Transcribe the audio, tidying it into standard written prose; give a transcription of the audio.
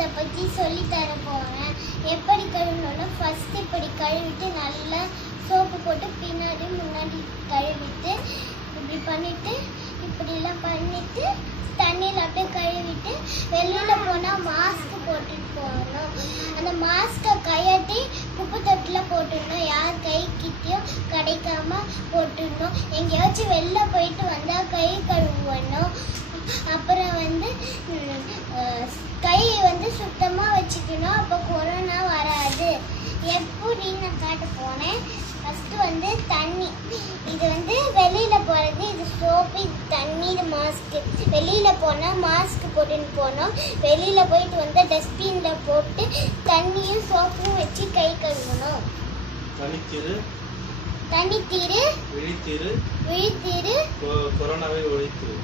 சுத்தத்தை பற்றி சொல்லி தர போகிறேன். எப்படி கழுவணும்னா ஃபர்ஸ்ட் இப்படி கழுவிட்டு நல்லா சோப்பு போட்டு பின்னாடி முன்னாடி கழுவிட்டு இப்படி பண்ணிட்டு இப்படிலாம் பண்ணிட்டு தண்ணியில் அப்படியே கழுவிட்டு வெளியில் போனால் மாஸ்க் போட்டுட்டு போகணும். அந்த மாஸ்கை கையாட்டி குப்பை தொட்டில் போட்டுடணும். யார் கைக்கிட்டையும் கிடைக்காம போட்டுடணும். எங்கேயாச்சும் வெளில போயிட்டு வந்தால் கை கழுவணும். அப்புறம் கை சுத்தமாக வச்சுக்கணும். அப்போ கொரோனா வராது. எப்படி நான் காட்ட போனேன். ஃபஸ்ட்டு தண்ணி. இது வெளியில் போகிறது. இது சோப்பு, இது தண்ணி, இது மாஸ்க்கு. வெளியில் போனால் மாஸ்க் போட்டுன்னு போனோம். வெளியில் போயிட்டு டஸ்ட்பினில் போட்டு தண்ணியும் சோப்பும் வச்சு கை கழுவணும். தண்ணி தீரு, விழித்தீரு, கொரோனாவை ஒழித்திரு.